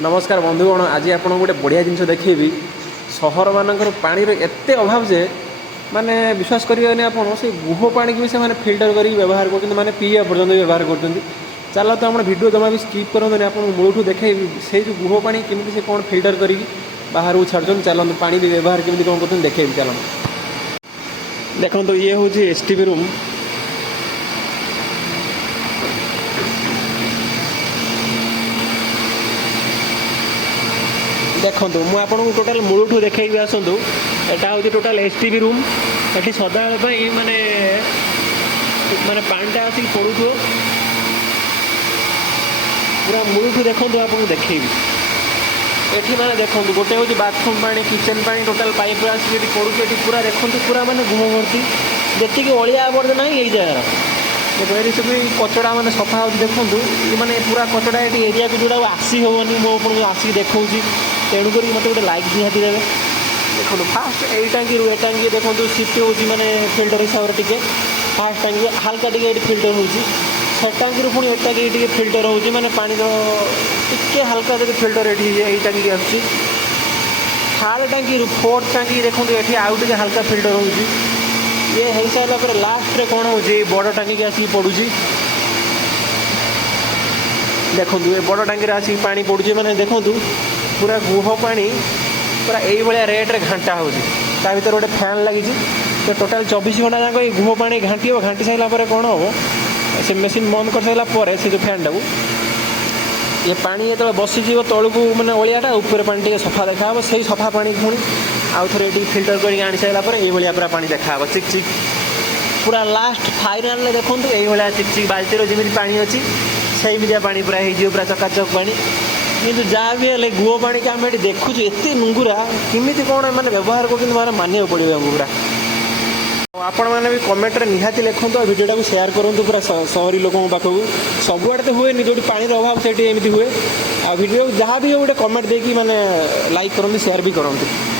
नमस्कार बंधुगण, आज आप गोटे बढ़िया जिन देखी सहर मानकर पानीर एत अभाव जे माने विश्वास करेंगे आप से गुह पानी भी से फिल्टर कर व्यवहार कर माने पीवा पर्यटन व्यवहार कर चल तो आप वीडियो जमा भी स्किप करें आप मूलठू देखे से जो गुह पानी केमी से कौन फिल्टर कर बाहर छाड़ चलते पानी भी व्यवहार केमी कौन कर देखे चल देखो तो ये हूँ एसटीपी रूम। देखो मुझे आपको टोटाल मूलठू देखी आसतु एटा हूँ टोटाल एसटीपी रूम। ये सदाबेले माने माने पानीटा आसिक पड़ू पूरा मूलठू देखो आपको देखी ये मैंने देखो गोटे हूँ बाथरूम पानी किचन पानी टोटाल पाइप आसिक पड़ू पूरा देखो पूरा माने गुह भर्ती जी अलिया आवर्जना यही जगार ये सब कचड़ा मैंने सफा हो देखूँ मैंने पूरा कचड़ा ये एरिया को जोड़ा आसी हेनी मो आसिक देखा तेणुक मत गोटे लाइक निहाती देवे। देखो फास्ट यही टांगी रू टांगी देखो सीट हो मैंने फिल्टर हिसाब से टे फास्ट टांगी हाल्का टे फिल्टर हो टांगी पुणी ए टांगी टे फिल्टर हो मैंने पानी टे हाल्का टे फिल्टर ये टांगी आसूँ थार्ड टांगी फोर्थ टांगी देखो ये आउ टे हाल्का फिल्टर हो ये हो सारापर लास्ट रे कौन हो बड़ टांगी आसिक पड़ू देखो ये बड़ टांगी आसिक पानी पड़ू मैंने देखो पूरा गुह पानी पूरा यही भाया रेट्रे घाटा हो भर गोटे फैन लगी तो टोटाल 24 घंटा जाक ये गुह पानी घाटी घाटी सारापर कौन हम से मेसीन बंद कर सारापर से जो फैन टाक ये पानी जो बसीज तलू मैंने अलियाटा ऊपर पानी टे सफा देखा से सफा पानी पुणी आउ थे ये फिल्टर कर आनी सारापर ये पूरा पानी देखा चिक चिक पूरा लास्ट फाइनाल देखो ये चिक चिक बाल्टीर जमी पानी अच्छी से पानी पूरा पूरा चकाचक पानी किंतु जहाँ भी है गुह पानी की आम ये देखु एत नुंगुरा केमी कौन मैंने व्यवहार कर मानव पड़े आमको पूरा आपण मैंने भी कमेंट रे निहाती लिखुँ भिडियोटा को शेयर करूँ पूरा सहरी लोगों पाखक सबुआड़े तो हुए जो पानी अभाव से एमती हुए आ भिडियो जहाँ भी हो गोटे कमेंट देकी मैंने लाइक करते शेयर भी करते।